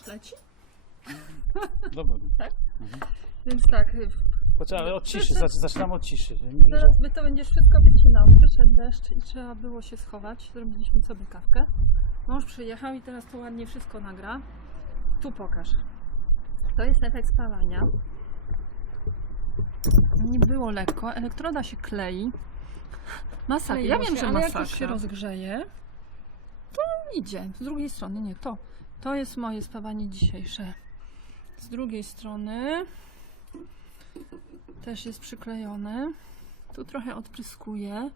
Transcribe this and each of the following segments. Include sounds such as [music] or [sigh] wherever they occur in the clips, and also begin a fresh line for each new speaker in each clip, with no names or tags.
Już leci?
Dobra. [laughs]
Więc tak, y,
Poczekaj, od ciszy,
Proszę.
zac- zaczynamy od ciszy.
Zaraz by to będziesz wszystko wycinał. Przyszedł deszcz i trzeba było się schować. Zrobiliśmy sobie kawkę. Mąż przyjechał i teraz to ładnie wszystko nagra. Tu pokaż. To jest efekt spalania. Nie było lekko. Elektroda się klei. Masakra. Ja
Kleiło
wiem,
się,
że
ale jak
masakra.
już się
rozgrzeje, to idzie. Z drugiej strony nie to. To jest moje spawanie dzisiejsze. Z drugiej strony też jest przyklejone. Tu trochę odpryskuję.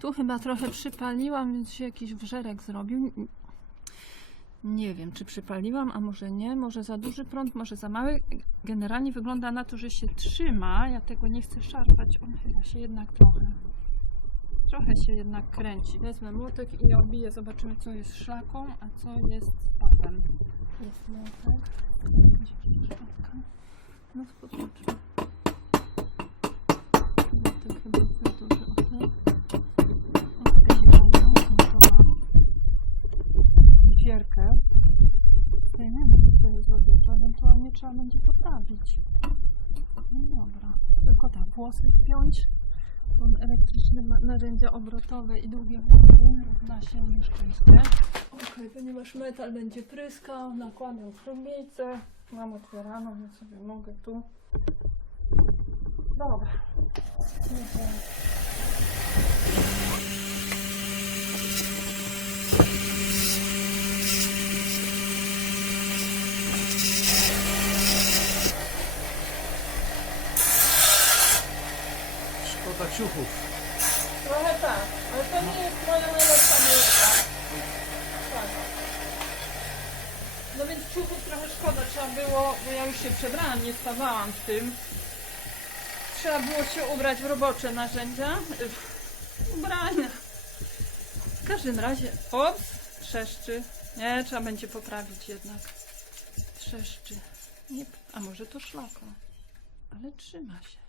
Tu chyba trochę przypaliłam, więc się jakiś wrzerek zrobił. Nie wiem, czy przypaliłam, a może nie. Może za duży prąd, może za mały. Generalnie wygląda na to, że się trzyma. Ja tego nie chcę szarpać. On chyba się jednak trochę. Trochę się jednak kręci. Wezmę młotek i obiję. Zobaczymy, co jest szlaką, a co jest spadem. Jest młotek. No popatrzmy. Młotek chyba za duży. Odpaliłam go. To ma wierkę. Zdejmiemy to, co jest za dużo. Ewentualnie trzeba będzie poprawić. No dobra. Tylko tak, włosy wpiąć. Elektryczne narzędzia obrotowe i długie włosy równa się nieszczęście. Okej, ponieważ metal będzie pryskał, nakładam śrubnicę. Mam otwieraną, więc sobie mogę tu. Dobra.
Szkoda ciuchów.
Trochę tak, ale to nie jest moja najlepsza miejsca. Tak. No więc ciuchów trochę szkoda, trzeba było, bo ja już się przebrałam, nie stawałam w tym. Trzeba było się ubrać w robocze narzędzia. Ubrania. W każdym razie, ops, trzeszczy. Nie, trzeba będzie poprawić jednak. Trzeszczy. Nie, a może to szlaka. Ale trzyma się.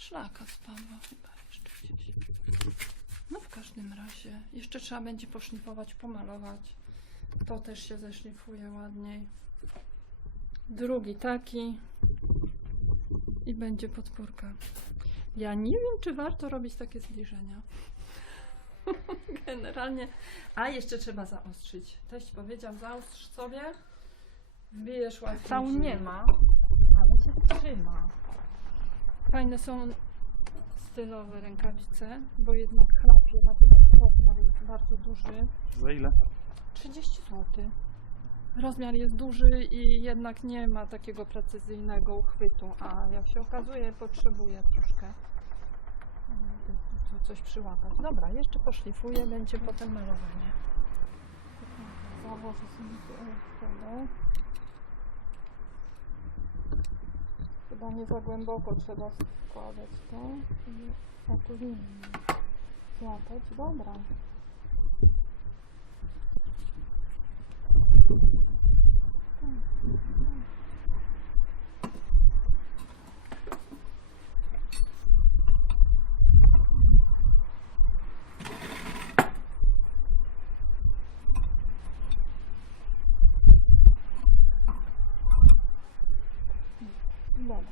Szlaka spadła chyba jeszcze gdzieś. No w każdym razie. Jeszcze trzeba będzie poszlifować, pomalować. To też się zeszlifuje ładniej. Drugi taki. I będzie podpórka. Ja nie wiem, czy warto robić takie zbliżenia. [laughs] Generalnie. A jeszcze trzeba zaostrzyć. Teść powiedział, zaostrz sobie. Wbijesz łatwiej.
Cału nie
ma, ale się trzyma. Fajne są stylowe rękawice, bo jednak chlapie, natomiast rozmiar jest bardzo duży.
Za ile?
30 zł. Rozmiar jest duży i jednak nie ma takiego precyzyjnego uchwytu, a jak się okazuje, potrzebuje troszkę tu coś przyłapać. Dobra, jeszcze poszlifuję, będzie potem malowanie. Zawożę sobie tu elektrodę. Chyba nie za głęboko trzeba składać to. żeby odpowiednio złapać. Dobra.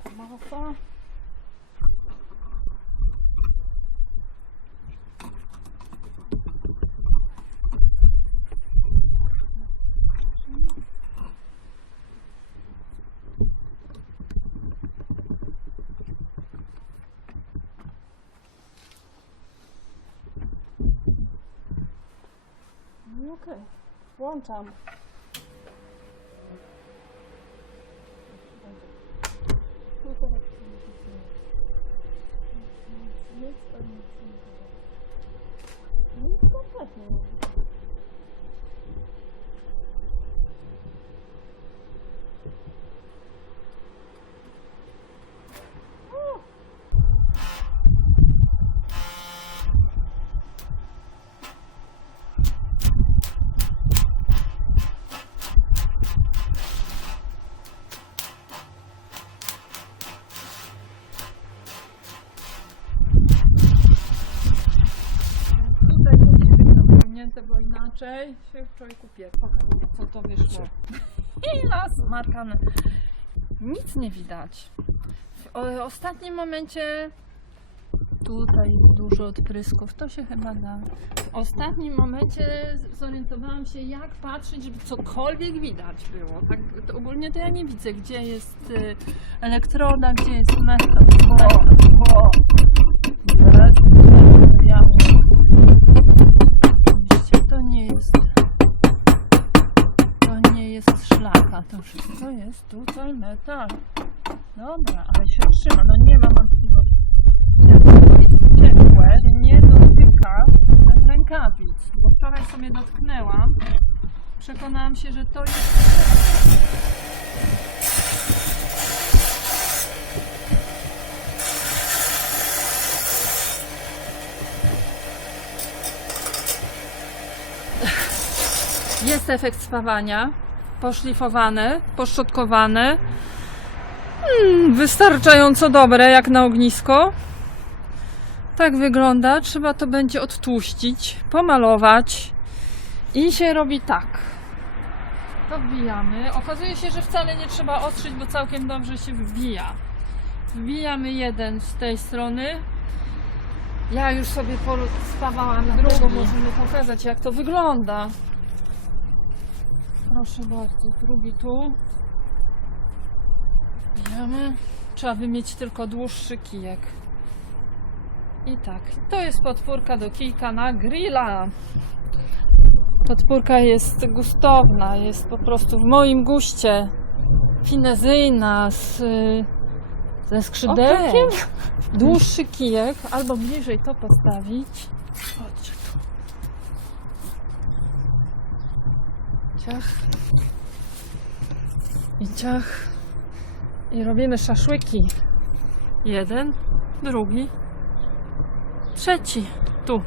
Dobra, masa. No i okej, włączam. Mm-hmm. Ogarnięte, bo inaczej się wczoraj kupię. Pokażę, co to wyszło. [laughs] I las markany. Nic nie widać. W ostatnim momencie tutaj dużo odprysków. To się chyba da. W ostatnim momencie zorientowałam się, jak patrzeć, żeby cokolwiek widać było. Tak, to ogólnie to ja nie widzę, gdzie jest y, elektroda, gdzie jest metal. O, Jest. Ja Oczywiście to nie jest. To nie jest szlaka. To wszystko jest tutaj metal. Dobra, ale się trzyma. No nie ma wątpliwości. Ciepłe nie dotyka rękawic, bo wczoraj sobie dotknęłam. Przekonałam się, że to jest. Jest efekt spawania. Poszlifowane, poszczotkowane. Mm, wystarczająco dobre jak na ognisko. Tak wygląda. Trzeba to będzie odtłuścić, pomalować i się robi tak. To wbijamy. Okazuje się, że wcale nie trzeba ostrzyć, bo całkiem dobrze się wbija. Wbijamy jeden z tej strony. Ja już sobie spawałam drugą, możemy pokazać jak to wygląda. Proszę bardzo, drugi tu. Wbijamy. Trzeba wymieć tylko dłuższy kijek. I tak, to jest podpórka do kijka na grilla. Podpórka jest gustowna, jest po prostu w moim guście. Finezyjna, z, ze skrzydełkiem. Dłuższy kijek, albo bliżej to postawić. Chodźcie tu. Ciach. I ciach. I robimy szaszłyki. Jeden, drugi, trzeci. Tu.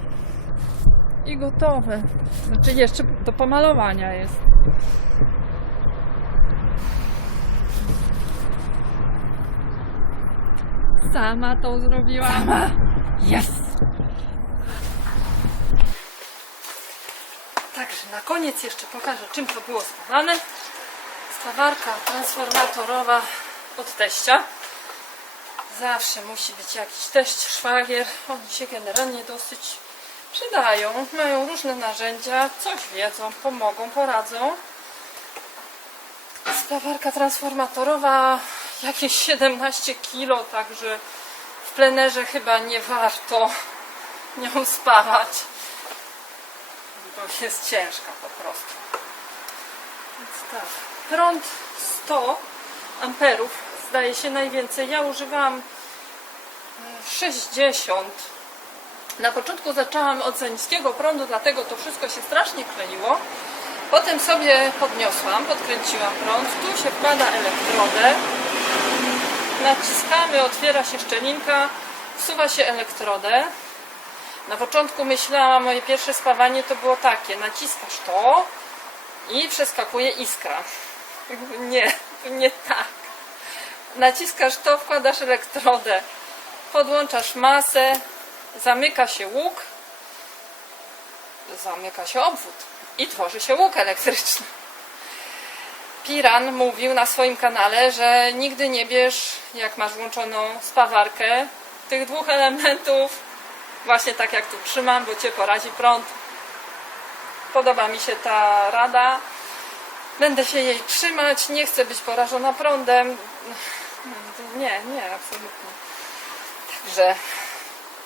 I gotowe. Znaczy jeszcze do pomalowania jest. Sama to zrobiłam. Sama. Jest. Także na koniec jeszcze pokażę, czym to było spawane. Spawarka transformatorowa od teścia. Zawsze musi być jakiś teść, szwagier. Oni się generalnie dosyć przydają. Mają różne narzędzia, coś wiedzą, pomogą, poradzą. Spawarka transformatorowa jakieś 17 kg, także w plenerze chyba nie warto nią spawać, jest ciężka po prostu. Więc tak, prąd 100 amperów zdaje się najwięcej. Ja używałam mm, 60. Na początku zaczęłam od za niskiego prądu, dlatego to wszystko się strasznie kleiło. Potem sobie podniosłam, podkręciłam prąd. Tu się wkłada elektrodę. Naciskamy, otwiera się szczelinka, wsuwa się elektrodę. Na początku myślałam, moje pierwsze spawanie to było takie, naciskasz to i przeskakuje iskra. Nie, nie tak. Naciskasz to, wkładasz elektrodę, podłączasz masę, zamyka się łuk, zamyka się obwód i tworzy się łuk elektryczny. Piran mówił na swoim kanale, że nigdy nie bierz, jak masz włączoną spawarkę, tych dwóch elementów, właśnie tak jak tu trzymam, bo cię porazi prąd. Podoba mi się ta rada. Będę się jej trzymać, nie chcę być porażona prądem. Nie, nie, absolutnie. Także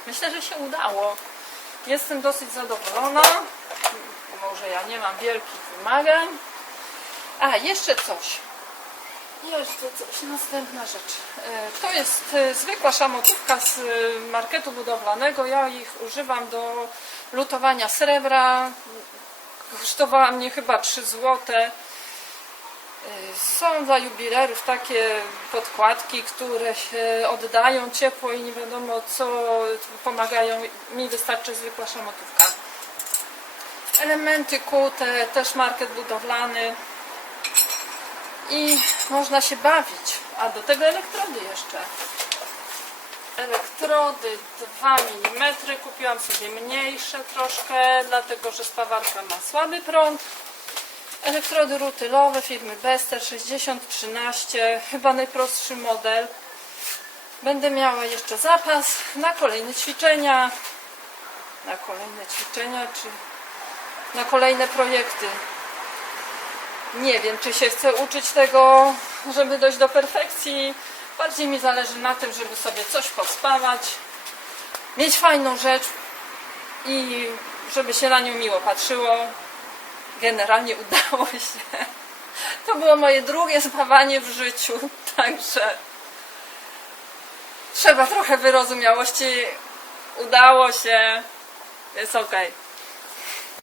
myślę, że się udało. Jestem dosyć zadowolona. Może ja nie mam wielkich wymagań. A, jeszcze coś. Jeszcze coś, następna rzecz. E, To jest e, zwykła szamotówka z e, marketu budowlanego. Ja ich używam do lutowania srebra. Kosztowała mnie chyba 3 złote. Są dla jubilerów takie podkładki, które się oddają ciepło i nie wiadomo co pomagają. Mi wystarczy zwykła szamotówka. Elementy kute, też market budowlany. I można się bawić. A do tego elektrody jeszcze. Elektrody 2 mm. Kupiłam sobie mniejsze troszkę, dlatego że spawarka ma słaby prąd. Elektrody rutylowe firmy Bester 6013, chyba najprostszy model. Będę miała jeszcze zapas na kolejne ćwiczenia, na kolejne ćwiczenia czy na kolejne projekty. Nie wiem, czy się chcę uczyć tego, żeby dojść do perfekcji. Bardziej mi zależy na tym, żeby sobie coś pospawać, mieć fajną rzecz i żeby się na nią miło patrzyło. Generalnie [laughs] udało się. To było moje drugie spawanie w życiu, także trzeba trochę wyrozumiałości. Udało się, jest ok.